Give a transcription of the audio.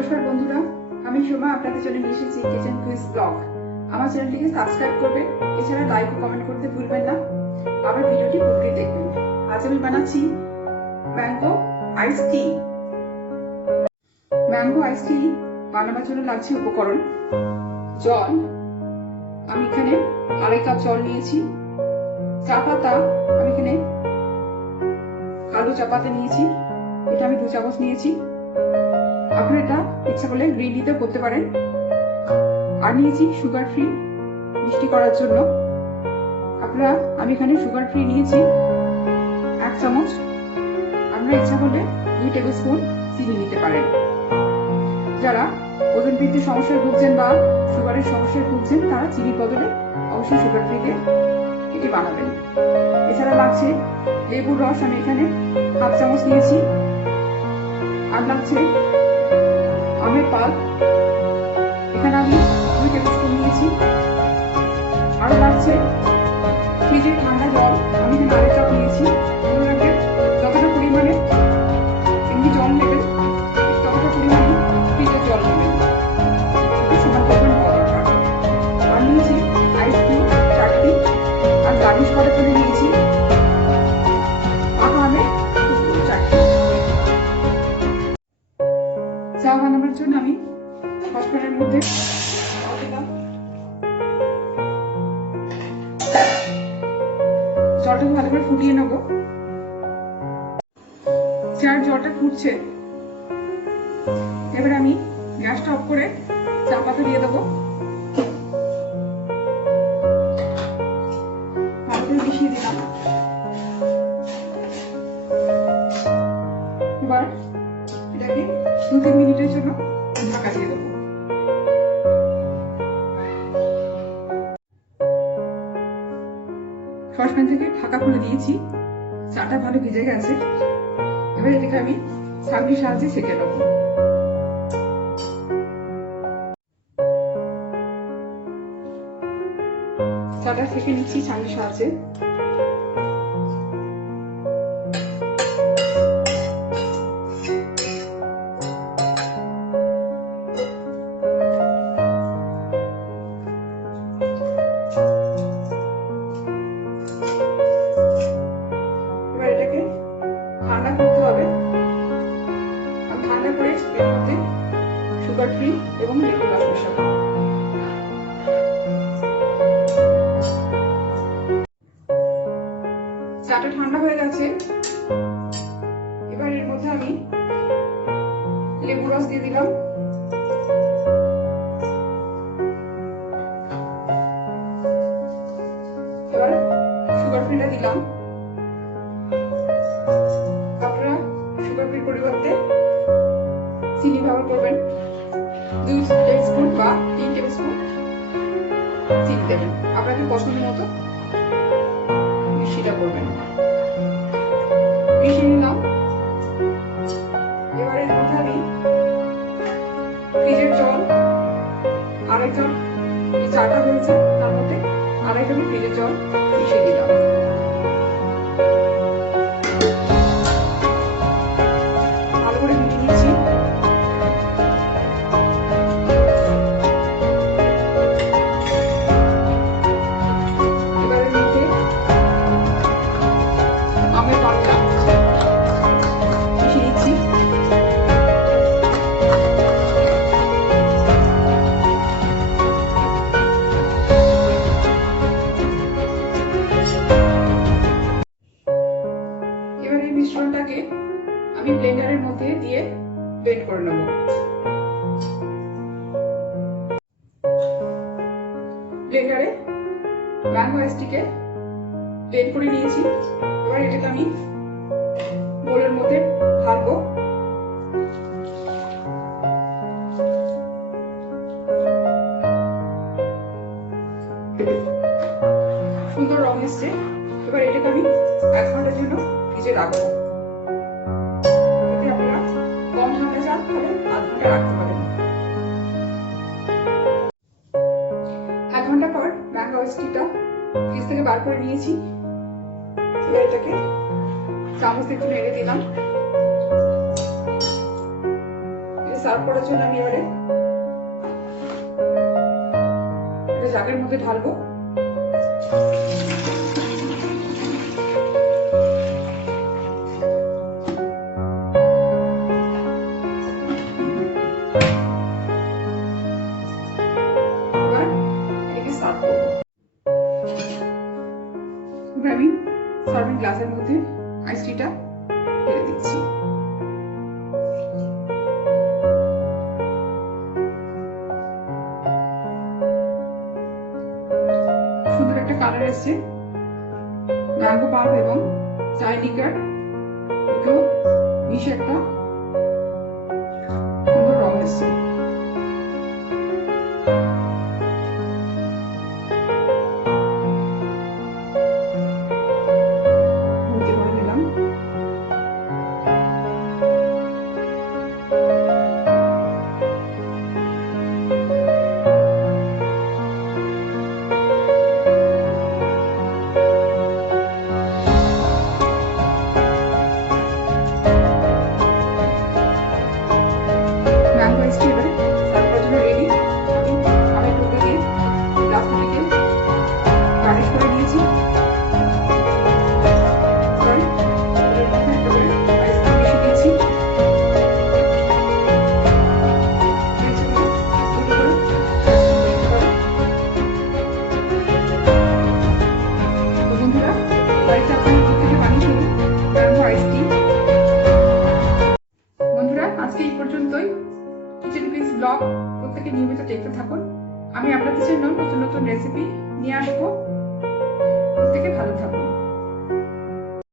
নমস্কার বন্ধুরা, আমি সোমা আপনাদের জন্য নিয়ে এসেছি কিচেন কুইজ ব্লগ। আমার চ্যানেলটিকে সাবস্ক্রাইব করবেন, এছাড়া লাইক ও কমেন্ট করতে ভুলবেন না। আমার ভিডিওটি পুরোপুরি দেখবেন। আজ আমি বানাচ্ছি ম্যাঙ্গো আইস টি। ম্যাঙ্গো আইস টি বানানোর জন্য লাগছে উপকরণ: জল, আমি এখানে 2.5 কাপ জল নিয়েছি। চা পাতা, আমি এখানে কালো চা পাতা নিয়েছি, এটা আমি 2 চামচ নিয়েছি। আপনারা এটা ইচ্ছা করলে গ্রিন টিতেও করতে পারেন। আর নিয়েছি সুগার ফ্রি মিষ্টি করার জন্য। আমি এখানে সুগার ফ্রি নিয়েছি 1 চামচ। আপনারা ইচ্ছা করলে 2 টেবিল স্পুন চিনি নিতে পারেন। যারা ওজন বৃদ্ধির সমস্যায় ভুগছেন বা সুগারের সমস্যায় ভুগছেন, তারা চিনির বদলে অবশ্যই সুগার ফ্রিতে এটি বানাবেন। এছাড়া লাগছে লেবুর রস, আমি এখানে 1/2 চামচ নিয়েছি। আর লাগছে আমের পাল্প, এখানে আমি 2 টেবিল স্পুন নিয়েছি। আরো লাগছে ফ্রিজের ঠান্ডা জল, আমি এখানে 2.5 কাপ নিয়েছি। মনে রাখবেন, যতটা পরিমাণে এমনি জল নেবেন, ততটা পরিমাণে ফ্রিজের জল নেবেন, সমান পরিমাণ হওয়া দরকার। আর নিয়েছি আইস কিউব 4টি। আর গার্নিশ করার জন্য নিয়েছি পাকা আমের 4টি। চা বানানোর জন্য আমি সসপ্যানের মধ্যে জলটা ভালো করে ফুটিয়ে নেব। চার জলটা ফুটছে, এবার আমি গ্যাসটা অফ করে চা পাতা দিয়ে দেবো। ভালো করে মিশিয়ে দিলাম। এবার এটাকে 2-3 মিনিটের জন্য ঢাকা দিয়ে দেবো। সসপ্যান থেকে ঢাকা খুলে দিয়েছি, চাটা ভালো ভিজে গেছে। এবার এটাকে আমি ছাঁকনির সাহায্যে ছেঁকে নেব। চাটা ছেঁকে নিচ্ছি ছাঁকনির সাহায্যে। ঠান্ডা করতে হবে। আমি ঠান্ডা করে এর মধ্যে সুগার ফ্রি এবং লেবুর রস মেশাবো। চাটা ঠান্ডা হয়ে গেছে, এবার এর মধ্যে আমি লেবুর রস দিয়ে দিলাম। এবার সুগার ফ্রিটা দিলাম। আপনারা সুগার ফ্রির পরিবর্তে চিনি ব্যবহার করবেন। 2 টেবিল স্পুন বা 3 টেবিল স্পুন চিনি দেবেন। আপনাদের পছন্দ মতো মিষ্টিটা করবেন। মিশিয়ে নিলাম। এবার এর মধ্যে আমি ফ্রিজের জল 2.5 কাপ, এই চাটা হয়েছে তার মধ্যে 2.5 কাপ ফ্রিজের জল মিশিয়ে দিলাম। ভালো করে মিশিয়ে নিচ্ছি। এবার এর মধ্যে আমের পাল্পটা মিশিয়ে নিচ্ছি। এবার এই মিশ্রণটাকে আমি ব্লেন্ডারের মধ্যে দিয়ে ব্লেন্ড করে নেব। ব্লেন্ডারে ম্যাঙ্গো আইস টিকে ব্লেন্ড করে নিয়েছি। এবার এটাকে আমি বোলের মধ্যে ঢালবো। সুন্দর রং এসছে। এবার এটাকে আমি 1 ঘন্টার জন্য ফ্রিজে রাখবো। যদি আপনারা কম ঠান্ডা চান তাহলে 1/2 ঘন্টা রাখতে পারেন। 1 ঘন্টা পর ম্যাঙ্গো আইস টিটা ফ্রিজ থেকে বার করে নিয়েছি। এবার এটাকে চামচ দিয়ে একটু নেড়ে দিলাম। সার্ভ করার জন্য আমি এবারে একটা জাগের মধ্যে ঢালবো। আমি সার্ভিং গ্লাসের মধ্যে আইস টিটা ঢেলে দিচ্ছি। সুন্দর একটা কালার এসছে। ম্যাঙ্গো পাল্প এবং চাই লিকার দুটো মিশে একটা সুন্দর রং এসছে। আজকে এই পর্যন্তই। কিচেন কুইজ ব্লগ প্রত্যেকে নিয়মিত দেখতে থাকুন। আমি আপনাদের জন্য নতুন নতুন রেসিপি নিয়ে আসবো। প্রত্যেকে ভালো থাকুন।